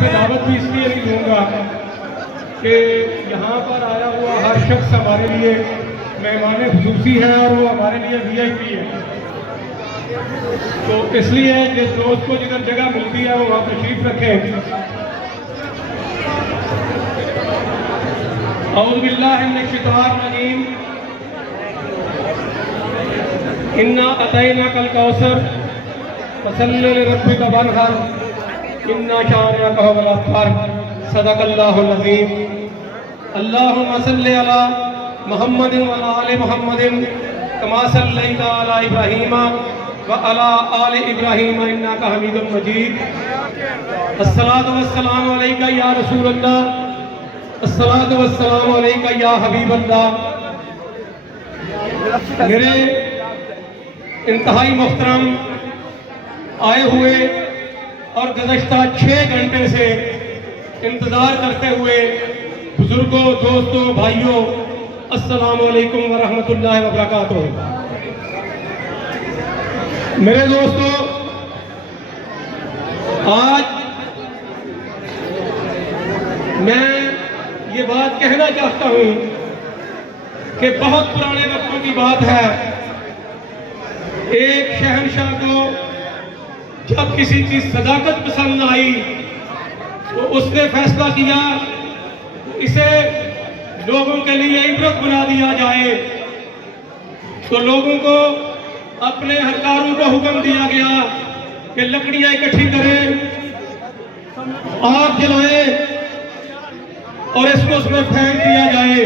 मैं दावत भी इसलिए नहीं दूंगा कि यहाँ पर आया हुआ हर शख्स हमारे लिए मेहमान खुसूसी है और वो हमारे लिए VIP है। तो इसलिए जिस दोस्त को जिधर जगह मिलती है वो वहाँ तशरीफ रखें। औज़ु बिल्लाहि मिनश शैतानिर रजीम। इन्ना अतैनाकल कौसर फसल्लि लिरब्बिका वन्हर इन्ना शानिअका हुवल अबतर। सदक़ल्लाहुल अज़ीम। अल्लाहुम्मा सल्लि अला मुहम्मदिन व अला आलि मुहम्मदिन कमा सल्लैता अला इब्राहीम व अला आलि इब्राहीम इन्नका हमीदुम मजीद। अस्सलातु वस्सलामु अलैका या रसूलल्लाह, अस्सलातु वस्सलामु अलैका या हबीबल्लाह। मेरे इंतहाई मोहतरम आए हुए और गुज़श्ता 6 घंटे से इंतज़ार करते हुए बुजुर्गों, दोस्तों, भाइयों, अस्सलामु अलैकुम व रहमतुल्लाहि व बरकातुहू। मेरे दोस्तों, आज मैं ये बात कहना चाहता हूँ कि बहुत पुराने वक्तों की बात है। एक शहंशाह को जब किसी की सदाकत पसंद आई तो उसने फैसला किया इसे लोगों के लिए इबरत बना दिया जाए। तो लोगों को, अपने हरकारों को हुक्म दिया गया कि लकड़ियां इकट्ठी करें, आग जलाएं और इसको उसमें फेंक दिया जाए।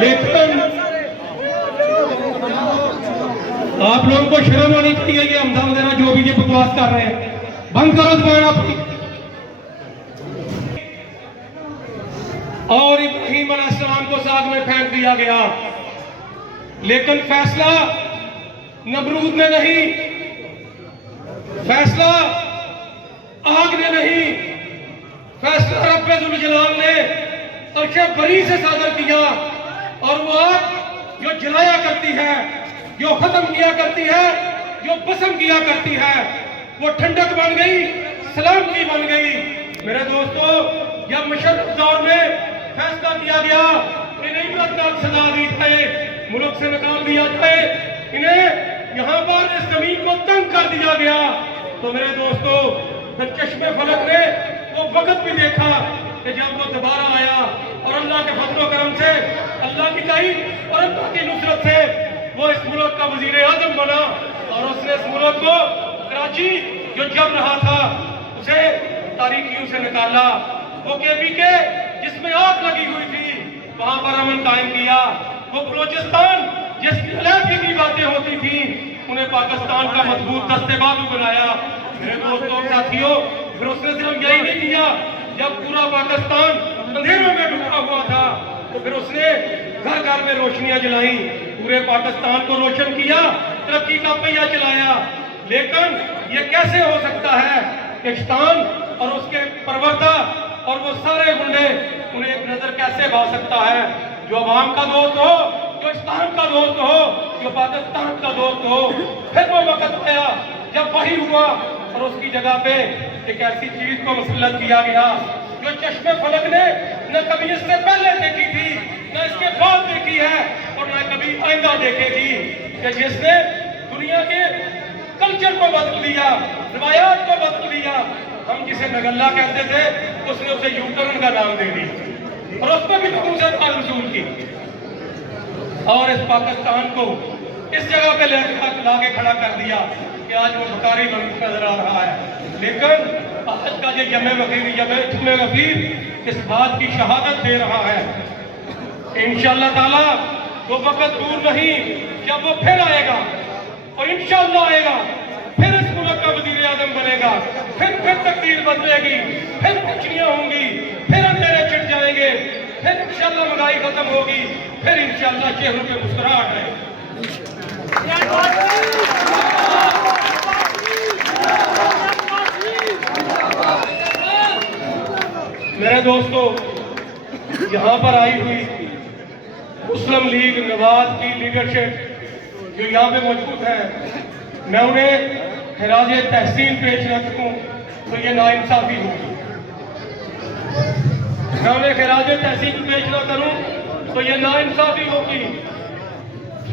लेकिन आप लोगों को शर्म होनी चाहिए। ये हमदा वगैरह जो भी ये बकवास कर रहे हैं, बंद करो जुबान अपनी। और इब्राहीम अलैहिस्सलाम को आग में फेंक दिया गया। लेकिन फैसला नमरूद ने नहीं, फैसला आग ने नहीं, फैसला रब्बे जुल जलाल ने अर्शे बरी से सादर किया। और वो आग जो जलाया करती है, जो खत्म किया करती है, जो बसम किया करती है, वो ठंडक बन गई, सलामती बन गई। मेरे दोस्तों, जब मुशर्रफ दौर में फैसला किया गया इन्हें इबरतनाक सजा दी जाए, मुल्क से निकाल दिया जाए, इन्हें यहाँ पर इस जमीन को तंग कर दिया गया, तो मेरे दोस्तों, चश्मे फलक ने वो वक्त भी देखा कि जब वो दोबारा आया और अल्लाह के फजल व करम से, अल्लाह की ताईद और अल्लाह की नुसरत से वो इस मुल्क का वजीर आजम बना। और उसने इस मुल्क को, कराची जो जम रहा था, उसे तारीकियों से निकाला। वो KPK जिसमें आग लगी हुई थी, वहां पर अमन कायम किया। वो बलोचिस्तान जिसकी अलहदगी की बातें होती थी, उन्हें पाकिस्तान का मजबूत दस्तेबाजू बनाया। मेरे दोस्तों, साथियों, फिर उसने सिर्फ यही नहीं किया। जब पूरा पाकिस्तान अंधेरों में डूबा हुआ था तो फिर उसने घर घर में रोशनियां जलाई, पूरे पाकिस्तान को रोशन किया, तरक्की का पहिया चलाया। लेकिन ये कैसे हो सकता है कि शैतान और उसके परवरदा और वो सारे गुंडे, उन्हें एक नजर कैसे भा सकता है? जो अवाम का दोस्त हो, जो इस्लाम का दोस्त हो, जो पाकिस्तान का दोस्त हो। फिर वो वक्त आया जब वही हुआ और उसकी जगह पे एक ऐसी चीज को मुसल्लत किया गया जो चश्मे फलक ने न कभी इससे पहले देखी थी, न इसके बाद देखी है और न कभी आइंदा देखेगी, कि जिसने दुनिया के कल्चर को बदल दिया, रिवायात को बदल दिया। हम जिसे नगल्ला कहते थे, उसने उसे यूटर्न का नाम दे दिया और उसमें भी लोगों से ताल वसूल की और इस पाकिस्तान को इस जगह पे लाके खड़ा कर दिया कि आज वो बकारी मनुष्य नजर आ रहा है। लेकिन आज का ये जमे वकील इस बात की शहादत दे रहा है इंशाअल्लाह ताला वो वक्त दूर नहीं जब वो फिर आएगा और इंशाअल्लाह आएगा, फिर इस मुल्क का वजीर आजम बनेगा, फिर तकदीर बदलेगी, फिर रोशनियां होंगी, फिर अंधेरे छिट जाएंगे, फिर इंशाअल्लाह महंगाई खत्म होगी, फिर इंशाअल्लाह चेहरों पे मुस्कुराहट आएगी। मेरे दोस्तों, यहाँ पर आई हुई मुस्लिम लीग नवाज की लीडरशिप जो यहाँ पे मौजूद है, मैं उन्हें खिराज तहसीन पेश न सकूँ तो ये नाइंसाफी होगी। मैं उन्हें खराज तहसीन पेश न करूं तो ये नाइंसाफी होगी।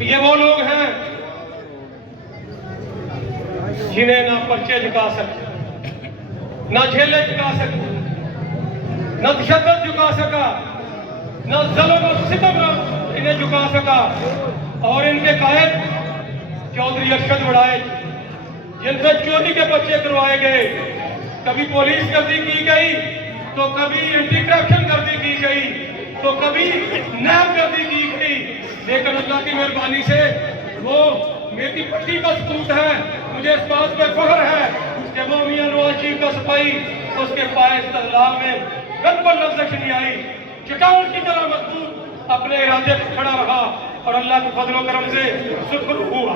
ये वो लोग हैं जिन्हें ना पर्चे झुका सकते, ना झेले झुका सकते, न तशद्दुद झुका सका, न ज़ुल्म और सितम इन्हें झुका सका। और इनके कायद चौधरी अरशद वड़ाए, जिनसे चोरी के पर्चे करवाए गए, कभी पुलिस गर्दी की गई तो कभी एंटी करप्शन गर्दी की गई तो कभी नैब गर्दी की गई, लेकिन अल्लाह की मेहरबानी से वो मेरी पट्टी का सबूत है। मुझे इस बात पे फख्र है कि वो मियां नवाज शरीफ का सिपाही उसके पाए इस्तेलाल में बिल्कुल लफ्ज़ नहीं आई, चट्टान की तरह मजबूत अपने इरादे पर खड़ा रहा और अल्लाह के फजल व करम से सुरखरू हुआ।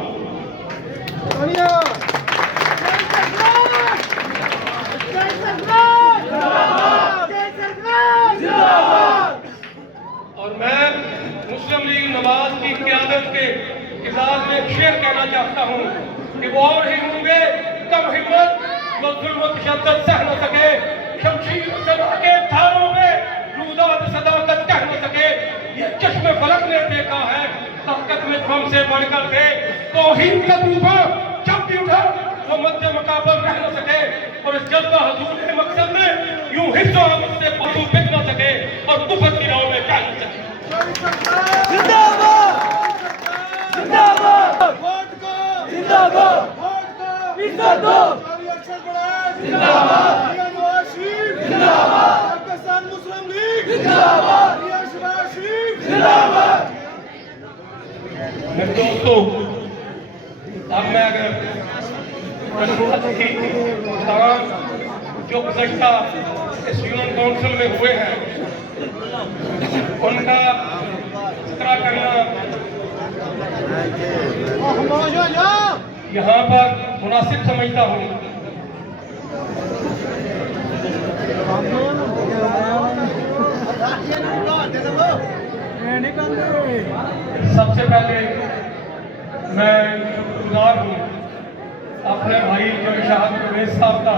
और मैं मुस्लिम लीग नवाज की क़यादत के इजाज़ में शेर कहना चाहता हूँ कि वो और ही होंगे कम हिम्मत जो जुल्म व तशद्दुद सह न सके, शमशीर सदा के धारों में रूदात सदाकत कह न सके। ये चश्मे फलक ने देखा है ताकत में हम से बढ़कर थे, तौहीन का तूफान जब भी उठा वो मध्य मुकाबल रह न सके। और इस जज्बा हुजूर के मकसद में यूं हिस्सा से पशु बिक न सके और कुफर की राह में चल न सके। जिंदाबाद जिंदाबाद वोट को जिंदाबाद वोट को इज्जत दो जिंदाबाद नवाज शरीफ जिंदाबाद पाकिस्तान मुस्लिम लीग जिंदाबाद शहबाज शरीफ जिंदाबाद। मेरे दोस्तों, अब मैं अगर तमाम जो गुज़श्ता इस यूनियन काउंसिल में हुए हैं उनका जिक्र करना यहाँ पर मुनासिब समझता हूँ। सबसे पहले मैं शुक्रगुजार हूँ अपने भाई जमशाद परवेज साहब का।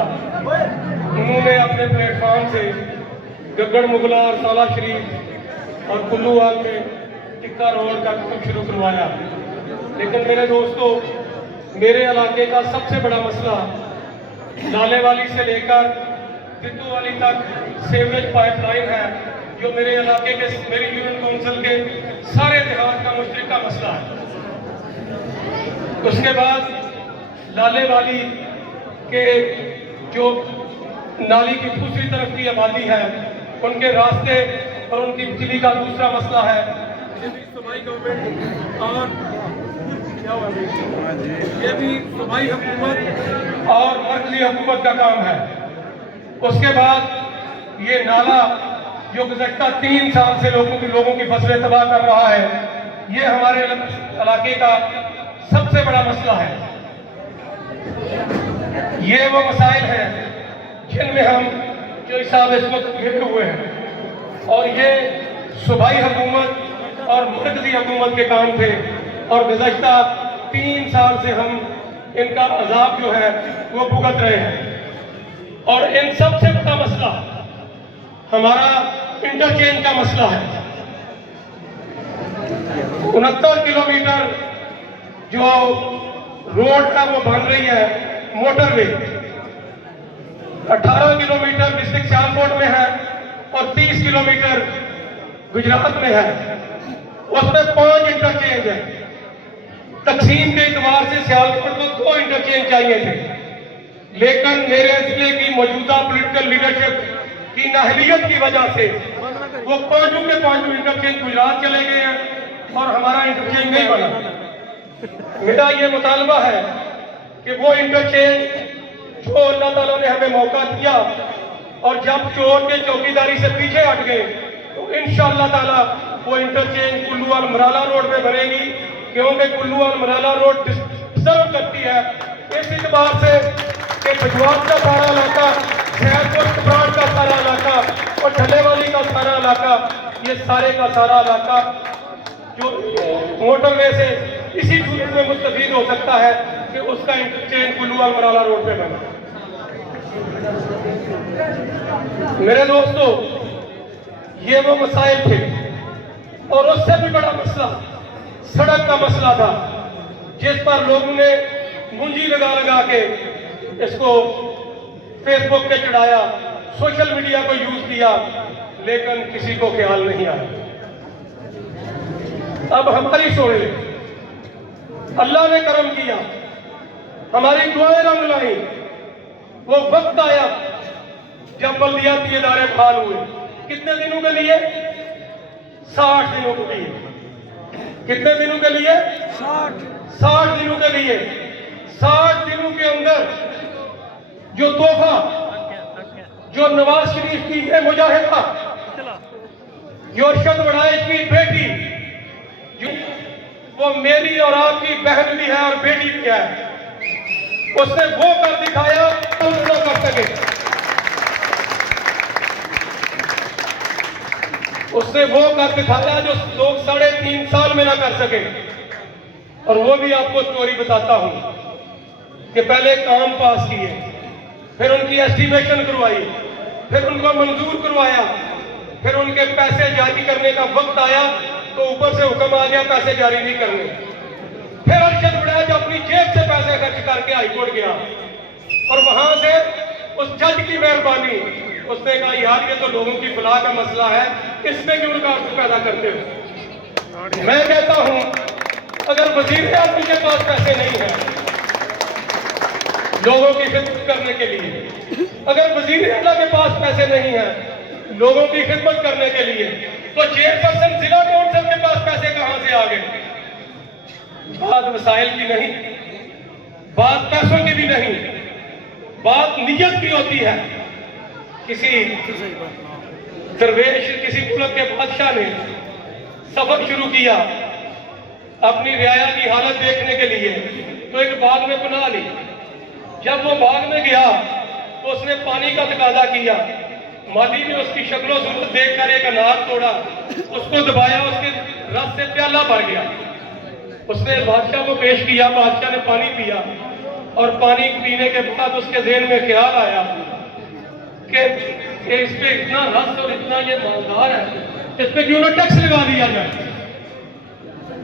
उन्होंने अपने प्लेटफॉर्म से गगड़ मुगला और साला शरीफ और कुल्लूवाल में टिक्का रोड का काम शुरू करवाया। लेकिन मेरे दोस्तों, मेरे इलाके का सबसे बड़ा मसला लालेवाली से लेकर तितूवाली तक सीवरेज पाइपलाइन है, जो मेरे इलाके के मेरी यूनियन काउंसिल के सारे देहात का मुश्तरका मसला है। उसके बाद लालेवाली के जो नाली की दूसरी तरफ की आबादी है उनके रास्ते और उनकी बिजली का दूसरा मसला है। ये भी सूबाई गवर्नमेंट और क्या हुआ, ये भी सूबाई हुकूमत और मरकजी हुकूमत का काम है। उसके बाद ये नाला जो गुज़श्ता 3 साल से लोगों की फसलें तबाह कर रहा है, ये हमारे इलाके का सबसे बड़ा मसला है। ये वो मसाइल हैं जिनमें हम जो साहब इस वक्त घिरे हुए हैं, और ये सूबाई हुकूमत और मरकजी हुकूमत के काम थे। और गुज़श्ता 3 साल से हम इनका अजाब जो है वो भुगत रहे हैं। और इन सबसे बड़ा मसला हमारा इंटरचेंज का मसला है। 69 किलोमीटर जो रोड का वो बन रही है मोटरवे, 18 किलोमीटर डिस्ट्रिक्ट सियालकोट में है और 30 किलोमीटर गुजरात में है। उसमें 5 इंटरचेंज है। तकसीम के एतबार से सियालकोट को 2 इंटरचेंज चाहिए थे, लेकिन मेरे जिले की मौजूदा पॉलिटिकल लीडरशिप की नाहलियत की वजह से वो 5 के 5 इंटरचेंज गुजरात चले गए हैं और हमारा इंटरचेंज नहीं बना। मेरा ये मुतालबा है कि वो इंटरचेंज जो अल्लाह ताला ने हमें मौका दिया और जब चोर के चौकीदारी से पीछे हट गए तो इंशाअल्लाह ताला वो इंटरचेंज कुल्लूवाल मराला रोड में बनेगी, क्योंकि कुल्लूवाल मराला रोड डिजर्व करती है इस एतबार से कि बजवात का सारा इलाका, शहरपुर कपरान का सारा इलाका और ढलेवाली का सारा इलाका, ये सारे का सारा इलाका जो मोटरवे से इसी सूरत में मुस्तफीद हो सकता है कि उसका इंटरचेंज कुल्लूवाल मराला रोड पे बने। मेरे दोस्तों, ये वो मसाइल थे। और उससे भी बड़ा मसला सड़क का मसला था, जिस पर लोगों ने मुंजी लगा लगा के इसको फेसबुक पे चढ़ाया, सोशल मीडिया को यूज किया, लेकिन किसी को ख्याल नहीं आया। अब हमारी सुन ले, अल्लाह ने करम किया, हमारी दुआएं रंग लाई। वो वक्त आया जब बल्दियाती इदारे बहाल हुए। कितने दिनों के लिए? 60 दिनों के लिए। कितने दिनों के लिए? 60 दिनों के लिए। 60 दिनों के अंदर जो तोहफा, जो नवाज शरीफ की है मुजाहिदा, जो अरशद वड़ाइश की बेटी, वो मेरी और आपकी बहन भी है और बेटी भी है, उसने वो कर दिखाया तो न कर सके। उसने वो कर दिखाया जो लोग 3.5 साल में ना कर सके। और वो भी आपको स्टोरी बताता हूं कि पहले काम पास किए, फिर उनकी एस्टिमेशन करवाई, फिर उनको मंजूर करवाया, फिर उनके पैसे जारी करने का वक्त आया तो ऊपर से हुक्म आ गया पैसे जारी नहीं करने। फिर अरशद वड़ाइश अपनी जेब से पैसे खर्च करके हाईकोर्ट गया और वहां से उस जज की मेहरबानी, उसने कहा यार ये तो लोगों की फलाह का मसला है, इसमें क्यों रुकावट पैदा करते हो। मैं कहता हूं अगर वजीर आजम के पास पैसे नहीं है लोगों की खिदमत करने के लिए, अगर वजीर आला के पास पैसे नहीं है लोगों की खिदमत करने के लिए, तो चेयरपर्सन जिला काउंसिल के पास पैसे कहां से आ गए। बात वसाइल की नहीं, बात पैसों की भी नहीं, बात नियत की होती है। किसी दरवेश, किसी मुल्क के बादशाह ने सफर शुरू किया अपनी रियाया की हालत देखने के लिए, तो एक बाग में पनाह ली। जब वो बाग में गया तो उसने पानी का तकाजा किया। माली ने उसकी शक्लो सूरत देखकर एक अनार तोड़ा, उसको दबाया, उसके रस से प्याला भर गया। उसने बादशाह को पेश किया, बादशाह ने पानी पिया और पानी पीने के बाद उसके ज़हन में ख्याल आया कि इस पे इतना रस और इतना ये मालदार है, इस पे क्यों ना टैक्स लगा दिया जाए।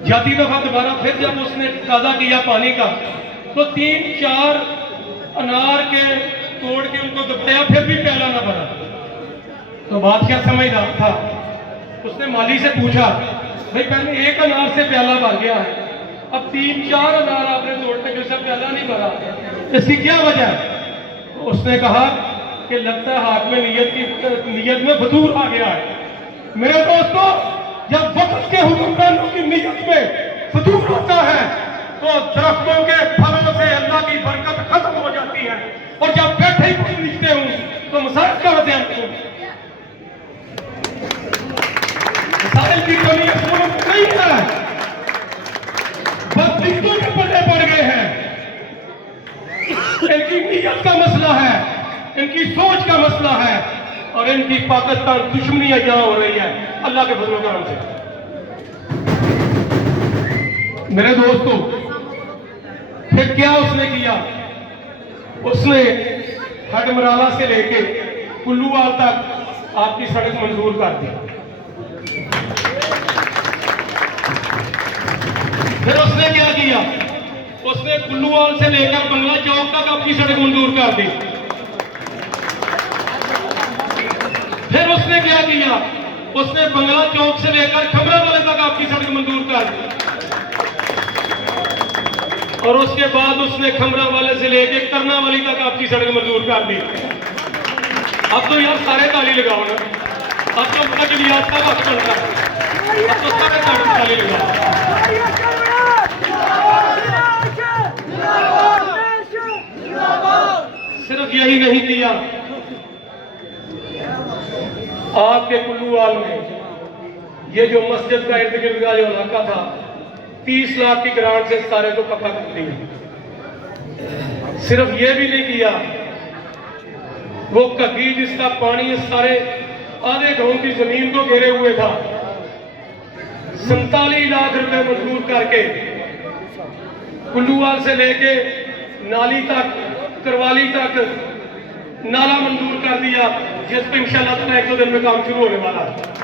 जाती दफा दोबारा फिर जब उसने ताज़ा किया पानी का तो 3-4 अनार के तोड़ के उनको दबाया, फिर भी प्याला ना भरा। तो बादशाह समझदार था, उसने माली से पूछा भाई पहले एक अनार से प्याला भर गया है, अब 3-4 अनार आपने तोड़ते जो सब प्याला नहीं भरा, इसकी क्या वजह है। तो उसने कहा कि लगता है हाथ में नियत में फतूर आ गया है। मेरे दोस्तों, जब वक्त के हुक्मरानों की नियत में फतूर होता है तो दरख्तों के फलों से अल्लाह की बरकत खत्म हो जाती है, और जब बैठे ही कुछ लिखते हूं तो मसाइल कहां से आते हैं। मसाइल की कमी नहीं है, बस दिक्कतों के पल्ले पड़ गए हैं। इनकी नीयत का मसला है, इनकी सोच का मसला है, और इनकी पाकिस्तान दुश्मनियां यहां हो रही है अल्लाह के फजल करम से। मेरे दोस्तों, फिर क्या उसने किया, उसने हडमराला से लेके कुल्लूवाल तक आपकी सड़क मंजूर कर दी। फिर उसने क्या किया, उसने कुल्लूवाल से लेकर बंगला चौक तक आपकी सड़क मंजूर कर दी। फिर उसने क्या किया, उसने बंगला चौक से लेकर खमरा वाले तक आपकी सड़क मंजूर कर दी। और उसके बाद उसने खमरा वाले से लेकर करना वाली तक आपकी सड़क मंजूर कर दी। अब तो यार सारे ताली लगाओ ना, अब तो मजलियात का वक्त बनता है, अब तो सारे ताली लगाओ। सिर्फ यही नहीं किया, आपके कुल्लूवाल में ये जो मस्जिद का इर्द गिर्द का जो इलाका था, 30 लाख की ग्रांट से सारे को पक्का कर दिया। सिर्फ ये भी नहीं किया, वो कभी जिसका पानी सारे आधे गांव की जमीन को घेरे हुए था, 47 लाख रुपए मंजूर करके कुल्लूवाल से लेके नाली तक, करवाली तक नाला मंजूर कर दिया, जिस पर इंशाल्लाह ताला 1-2 दिन में काम शुरू होने वाला है।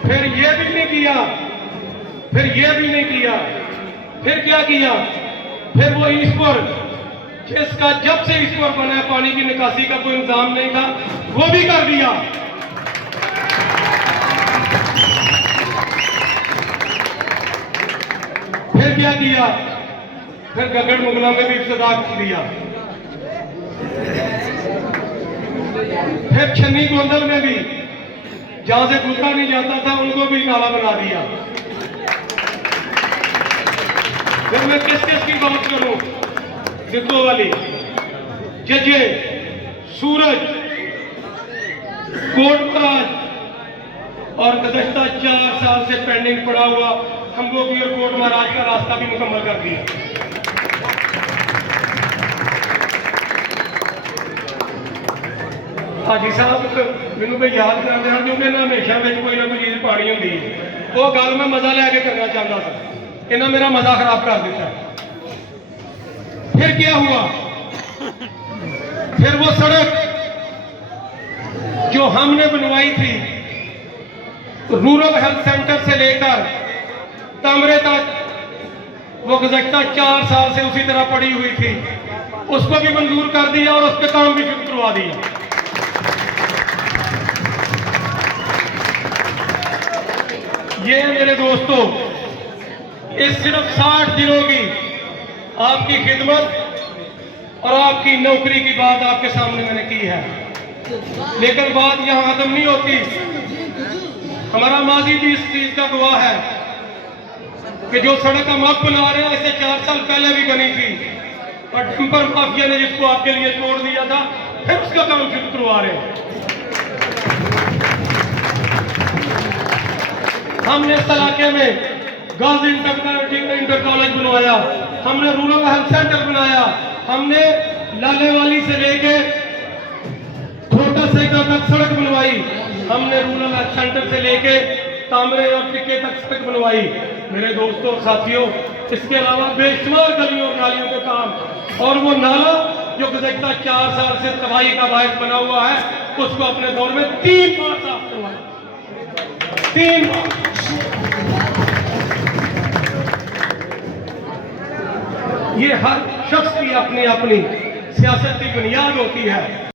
फिर ये भी नहीं किया, फिर क्या किया? फिर वो ईश्वर जिसका जब से ईश्वर बना है पानी की निकासी का कोई इंतजाम नहीं था, वो भी कर दिया। फिर क्या किया? फिर गगन मुगला में भी इब्तिदा दिया। फिर छन्नी गोंदल में भी जहां से गुजरा नहीं जाता था उनको भी नाला बना दिया। फिर मैं किस की बात करूं? दिक्को वाली, जजे, सूरज, कोटराज और गुज़श्ता 4 साल से पेंडिंग पड़ा हुआ हमको एयरपोर्ट महाराज का रास्ता भी मुकम्मल कर दिया। हाजी साहब मैनू कोई याद करते हैं क्योंकि इन्हें हमेशा में कोई ना कोई चीज पानी होती है, वो गल मैं मजा लैके करना चाहता था, इन्हें मेरा मजा खराब कर दिया। फिर क्या हुआ? फिर वो सड़क जो हमने बनवाई थी रूरल हेल्थ सेंटर से लेकर तामरे तक, वो गुज़श्ता 4 साल से उसी तरह पड़ी हुई थी, उसको भी मंजूर कर दिया और उस पर काम भी शुरू करवा दिया। ये मेरे दोस्तों, इस सिर्फ 60 दिनों की आपकी खिदमत और आपकी नौकरी की बात आपके सामने मैंने की है, लेकिन बात यहां खत्म नहीं होती। हमारा माजी भी इस चीज का गवाह है कि जो सड़क हम अब बना रहे हैं इससे 4 साल पहले भी बनी थी और डंपर माफिया ने जिसको आपके लिए तोड़ दिया था, फिर उसका काम शुरू करवा रहे हैं। हमने इस इलाके में गर्ल्स इंटर कॉलेज बनवाया, हमने रूरल हेल्थ सेंटर बनाया, हमने लालेवाली से लेके छोटा सेका तक सड़क बनवाई, हमने रूरल हेल्थ सेंटर से लेके तामरे और टिक्के तक सड़क बनवाई। मेरे दोस्तों और साथियों, इसके अलावा बेशुमार गलियों और नालियों के काम, और वो नाला जो गुज़श्ता 4 साल से तबाही का बायस बना हुआ है, उसको अपने दौर में 3 बार साफ करवाया, 3 बार। ये हर शख्स की अपनी अपनी सियासत की बुनियाद होती है।